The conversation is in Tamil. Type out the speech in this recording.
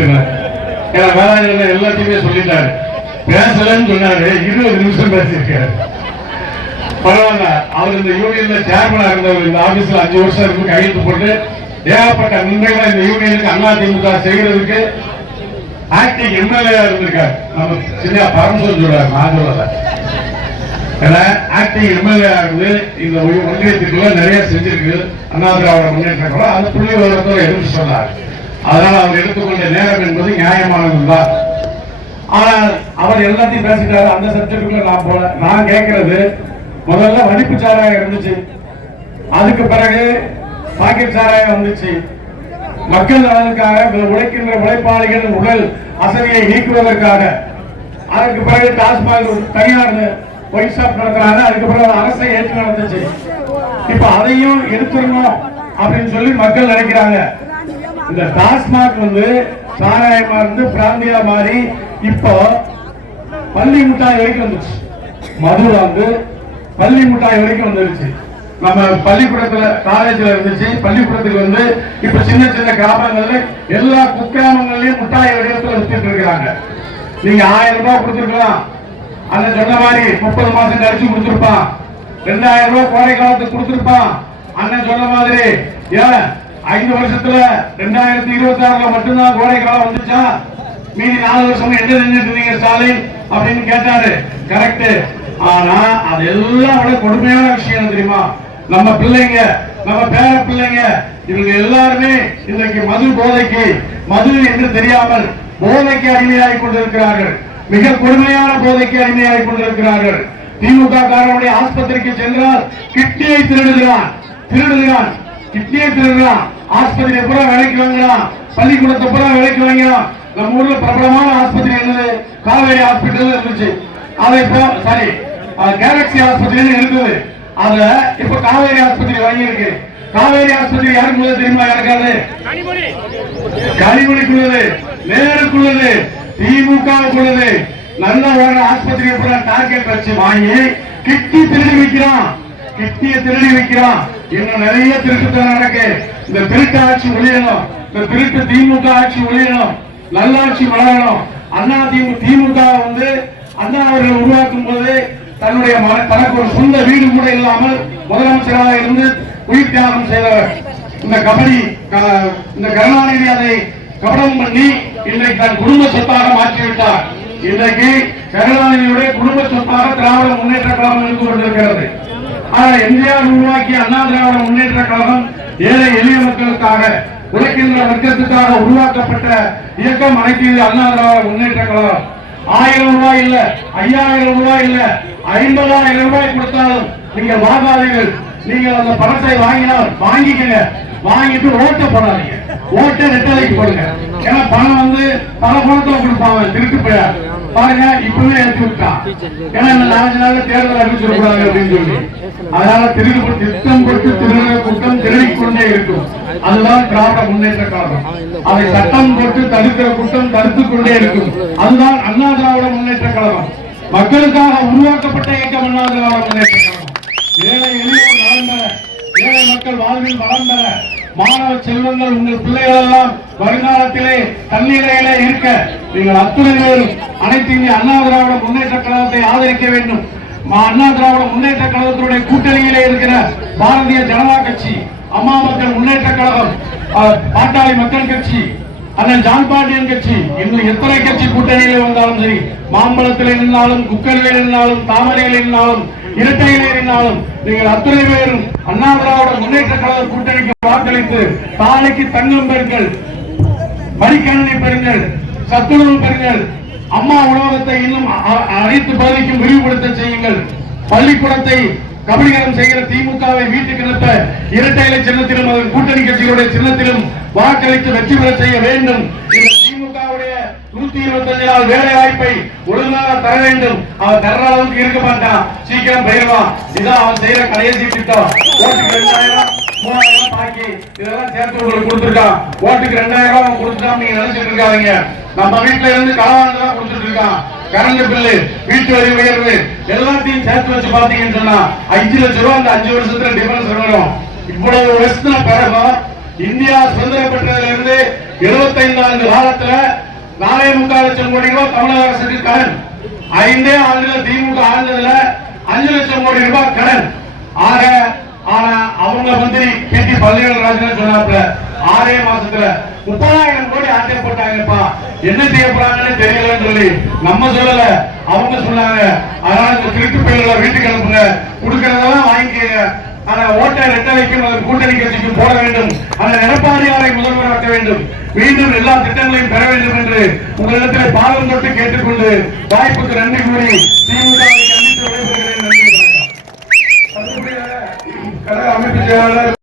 முடிச்சிருக்கேன் ஏன்னா வேளாண் எல்லாத்தையுமே சொல்லிட்டாரு. பேசலன்னு சொன்னாரு. இருபது நிமிஷம் பேசியிருக்காரு. பரவாயில்ல. அவர் இந்த யூனியன்ல சேர்மனா இருந்தவர் இந்த ஆபீஸ்ல அஞ்சு வருஷம் இருந்து கையெழுத்து போட்டு ஏகப்பட்ட நன்மைகளை இந்த யூனியனுக்கு அண்ணா திமுக செய்யறதுக்கு ஆக்டிங் எம்எல்ஏ இருந்திருக்காரு. நம்ம சின்ன பரமசம் சொல்றாரு நான் சொல்லல ஏன்னா ஆக்டிங் எம்எல்ஏ இருந்து இந்த ஒன்றியத்துக்குள்ள நிறைய செஞ்சிருக்கு. அண்ணா திராவிட முன்னேற்ற கழகம். அது புள்ளி விவரத்தோட எடுத்து சொன்னார். அதனால் அவர் எடுத்துக்கொண்ட நேரம் என்பது நியாயமானதுதான். ஆனா அவர் எல்லாத்தையும் பேசிட்டாரு. அந்த சப்ஜெக்டுக்குள்ள நான் போல. நான் கேட்கறது முதல்ல வடிப்பு சாராயம் இருந்துச்சு. அதுக்கு பிறகு பாக்கெட் சாராயம் வந்துச்சு. மக்கள் நலனுக்காக உழைக்கின்ற உழைப்பாளிகளின் உடல் அசதியை நீக்குவதற்காக. அதுக்கு பிறகு டாஸ்மாக் தனியார் ஒயிட் ஷாப் நடத்துறாங்க. அதுக்கு பிறகு அரசை ஏற்று நடந்துச்சு இப்ப அதையும் எடுத்துடணும் அப்படின்னு சொல்லி மக்கள் நினைக்கிறாங்க. இந்த டாஸ்மாக் வந்து சாராயமா இருந்து பிராந்தியா மாறி இப்போ பள்ளி மிட்டாய் வரைக்கும் வந்துச்சு மதுரை வந்து பள்ளி மிட்டாய் வரைக்கும் வந்துருச்சு. நம்ம பள்ளிக்கூடத்துல காலேஜ்ல இருந்துச்சு. பள்ளிக்கூடத்துக்கு வந்து இப்ப சின்ன சின்ன கிராமங்கள்ல எல்லா குக்கிராமங்கள்லயும் மிட்டாய் வடிவத்துல வித்துட்டு இருக்கிறாங்க. நீங்க ஆயிரம் ரூபாய் கொடுத்துருக்கலாம். அந்த சொன்ன மாதிரி முப்பது மாசம் கழிச்சு கொடுத்துருப்பான். ரெண்டாயிரம் ரூபாய் கோடை காலத்துக்கு கொடுத்துருப்பான். அண்ணன் சொன்ன மாதிரி ஏன் ஐந்து வருஷத்துல ரெண்டாயிரத்தி இருபத்தி ஆறுல மட்டும்தான் கோடை காலம் வந்துச்சா? மீதி நாலு வருஷம் என்ன செஞ்சுட்டு இருந்தீங்க ஸ்டாலின்? அப்படின்னு கேட்டாரு. கரெக்ட் ஆனா அது எல்லாம் விட கொடுமையான விஷயம் தெரியுமா? நம்ம பிள்ளைங்க நம்ம பேர பிள்ளைங்க இவங்க எல்லாருமே இன்னைக்கு மது போதைக்கு மது என்று தெரியாமல் போதைக்கு அடிமையாகி கொண்டிருக்கிறார்கள். மிக கொடுமையான போதைக்கு அடிமையாகி கொண்டிருக்கிறார்கள். திமுக காரனுடைய ஆஸ்பத்திரிக்கு சென்றால் கிட்னியை திருடுகிறான். திருடுகிறான். கிட்னியை திருடுகிறான். ஆஸ்பத்திரியை பூரா விலைக்கு வாங்கலாம் பள்ளிக்கூடத்தை பூரா விலைக்கு வாங்கலாம் நம்ம ஊர்ல பிரபலமான ஆஸ்பத்திரி என்னது? காவேரி ஹாஸ்பிட்டல் இருந்துச்சு. அதை இப்போ சாரி கேலக்ஸி ஆஸ்பத்திரி இருக்குது. அத இப்ப காவேரி ஆஸ்பத்திரி வாங்கியிருக்கு. காவேரி ஆஸ்பத்திரி யாருக்கு முதல்ல தெரியுமா? யாருக்காது கனிமொழிக்குள்ளது நேருக்குள்ளது திமுகவுக்குள்ளது நல்ல ஒரு ஆஸ்பத்திரியை பூரா டார்கெட் வச்சு வாங்கி கிட்னி திருடி வைக்கிறான். கிட்னியை திருடி வைக்கிறான். இன்னும் நிறைய திருட்டுத்தனம் நடக்கு. இந்த திருட்டு ஆட்சி ஒழியணும். இந்த திருட்டு திமுக ஆட்சி ஒழியணும். நல்லாட்சி வளரணும். அண்ணா திமுக திமுக வந்து அண்ணா அவர்களை உருவாக்கும் போது தன்னுடைய மன- தனக்கு ஒரு சொந்த வீடு கூட இல்லாமல் முதலமைச்சராக இருந்து உயிர் தியாகம் செய்தவர். இந்த கபடி இந்த கருணாநிதி அதை கபடம் பண்ணி இன்றைக்கு தன் குடும்ப சொத்தாக மாற்றிவிட்டார். இன்றைக்கு கருணாநிதியுடைய குடும்ப சொத்தாக திராவிட முன்னேற்ற கழகம் இருந்து கொண்டிருக்கிறது. ஆனா எம்ஜிஆர் உருவாக்கிய அண்ணா திராவிட முன்னேற்ற கழகம் ஏழை எளிய மக்களுக்காக உழைக்கின்ற வர்க்கத்துக்காக உருவாக்கப்பட்ட இயக்கம் அனைத்து அண்ணா திராவிட முன்னேற்ற கழகம் ஆயிரம் ரூபாய் இல்ல ஐயாயிரம் ரூபாய் இல்ல ஐம்பதாயிரம் ரூபாய் கொடுத்தாலும் நீங்க வாங்காதீர்கள். நீங்கள் அந்த பணத்தை வாங்கினால் வாங்கிக்கங்க. வாங்கிட்டு ஓட்ட போடாதீங்க. ஓட்ட ரெட்டலைக்கு போடுங்க. ஏன்னா பணம் வந்து பல பணத்தை கொடுப்பாங்க திருட்டு போய் பாருங்க இப்பவே ஏற்றி ஏன்னா இந்த நாலஞ்சு நாள்ல தேர்தல் அறிவிச்சிடக்கூடாது அப்படின்னு சொல்லி. அதனால திருடு திட்டம் கொடுத்து திருடுற கூட்டம் திருடிக்கொண்டே இருக்கும். அதுதான் திராவிட முன்னேற்ற காலம் அதை சட்டம் போட்டு தடுக்கிற கூட்டம் தடுத்துக் கொண்டே இருக்கும். அதுதான் அண்ணா திராவிட முன்னேற்ற கழகம். மக்களுக்காக உருவாக்கப்பட்ட இயக்கம் அண்ணா திராவிட முன்னேற்ற கழகம். ஏழை எளியோர் நலம் பெற ஏழை மக்கள் வாழ்வில் வளம் பெற மாணவ செல்வங்கள் உங்கள் பிள்ளைகள் எல்லாம் வருங்காலத்திலே தண்ணீரையிலே இருக்க நீங்கள் அத்துணை பேரும் அனைத்து இந்திய அண்ணா திராவிட முன்னேற்ற கழகத்தை ஆதரிக்க வேண்டும். அண்ணா திராவிட முன்னேற்ற கழகத்தினுடைய கூட்டணியிலே இருக்கிற பாரதிய ஜனதா கட்சி அம்மா மக்கள் முன்னேற்ற கழகம் பாட்டாளி மக்கள் கட்சி அண்ணன் ஜான் பாண்டியன் கட்சி இன்னும் எத்தனை கட்சி கூட்டணியிலே வந்தாலும் சரி மாம்பழத்தில் நின்றாலும் குக்கரில் நின்னாலும் தாமரையில் நின்றாலும் இரட்டையில் நின்றாலும் நீங்கள் அத்தனை பேரும் அண்ணாதிராவிட முன்னேற்ற கழக கூட்டணிக்கு வாக்களித்து தாலைக்கு தங்கம் பெறுங்கள் மடிக்கணினி பெறுங்கள் சத்துணவு பெறுங்கள் அம்மா உணவகத்தை இன்னும் அ- அனைத்து பகுதிக்கும் விரிவுபடுத்த செய்யுங்கள். பள்ளிக்கூடத்தை கபடிகரம் செய்கிற திமுகவை வீட்டுக்கு நிறுத்த இரட்டை இலை சின்னத்திலும் அதன் கூட்டணி கட்சிகளுடைய சின்னத்திலும் வாக்களித்து வெற்றி பெற செய்ய வேண்டும். இந்த நூத்தி இருபத்தஞ்சு நாள் வேலை வாய்ப்பை ஒழுங்காக தர வேண்டும். அவன் தர்ற அளவுக்கு இருக்க மாட்டான். சீக்கிரம் போயிடுவான் இதான் அவன் செய்யற கடைசி திட்டம். ஓட்டுக்கு ரெண்டாயிரம் மூணாயிரம் பாக்கி. இதெல்லாம் சேர்த்து உங்களுக்கு கொடுத்துருக்கான். ஓட்டுக்கு ரெண்டாயிரம் ரூபாய் அவன் கொடுத்துட்டான். நீங்க நினைச்சிட்டு இருக்காதீங்க. நம்ம வீட்டுல இருந்து களவாண்டு தான் கொடுத்துட்டு இருக்கான். கரண்ட் பில்லு வீட்டு வரி உயர்வு எல்லாத்தையும் சேர்த்து வச்சு பாத்தீங்கன்னு சொன்னா அஞ்சு லட்சம் ரூபாய் அந்த அஞ்சு வருஷத்துல டிஃபரன்ஸ் வரும். இவ்வளவு வருஷத்துல பிறகும் இந்தியா சுதந்திரம் பெற்றதுல இருந்து 75 ஆண்டு காலத்துல முக்கால் லட்சம் கோடி ரூபாய் தமிழக அரசுக்கு கடன். ஐந்தே ஆண்டுகள் திமுக ஆண்டதுல அஞ்சு லட்சம் கோடி ரூபாய் கடன். ஆக ஆனா அவங்க மந்திரி பி டி பல்வேல் சொன்னாப்ல ஆறே மாசத்துல முப்பதாயிரம் கோடி ஆட்டை போட்டாங்கப்பா. என்ன செய்ய போறாங்கன்னு தெரியலன்னு சொல்லி நம்ம சொல்லல. அவங்க சொன்னாங்க. அதனால இந்த திருட்டு பிள்ளைகளை வீட்டுக்கு அனுப்புங்க. கொடுக்கறதெல்லாம் வாங்கிக்கங்க. ஆனா ஓட்டை ரெட்டலைக்கும் அதன் கூட்டணி கட்சிக்கும் போட வேண்டும். அந்த முதல்வர் முதல்வராக்க வேண்டும். மீண்டும் எல்லா திட்டங்களையும் பெற வேண்டும் என்று உங்களிடத்தில் பாலம் தொட்டு கேட்டுக்கொண்டு வாய்ப்புக்கு நன்றி கூறி திமுக கண்டித்து விடைபெறுகிறேன் நன்றி. வணக்கம் அமைப்பு செயலாளர்